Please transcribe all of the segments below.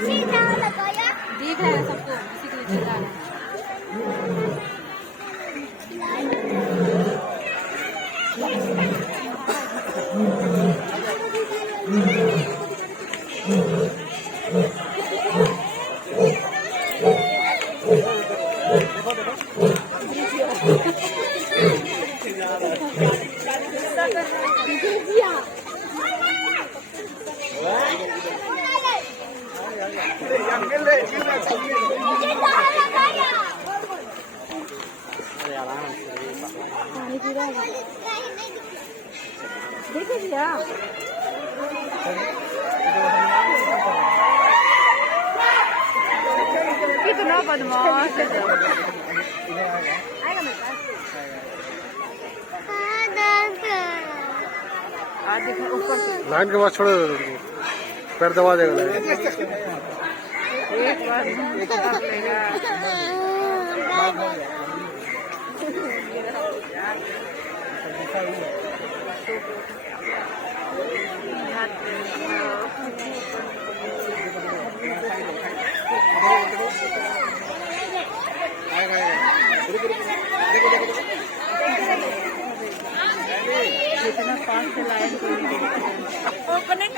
दिख रहा है सबको, किसी को नहीं चिल्ला रहा है। देखो भैया कितना बदमाश है। आएगा मेरे पास। ऊपर लाइन के बाद छोड़ो, पैर दबा देगा। एक बार इतना पास से लाइन ओपन है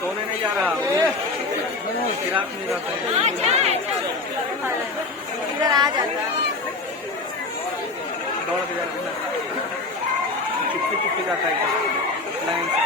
सोने नहीं जा रहा, फिराक नहीं जाता है, इधर आ जाता दौड़ के जाता है, चिपके चिपके जाता है लाइन से।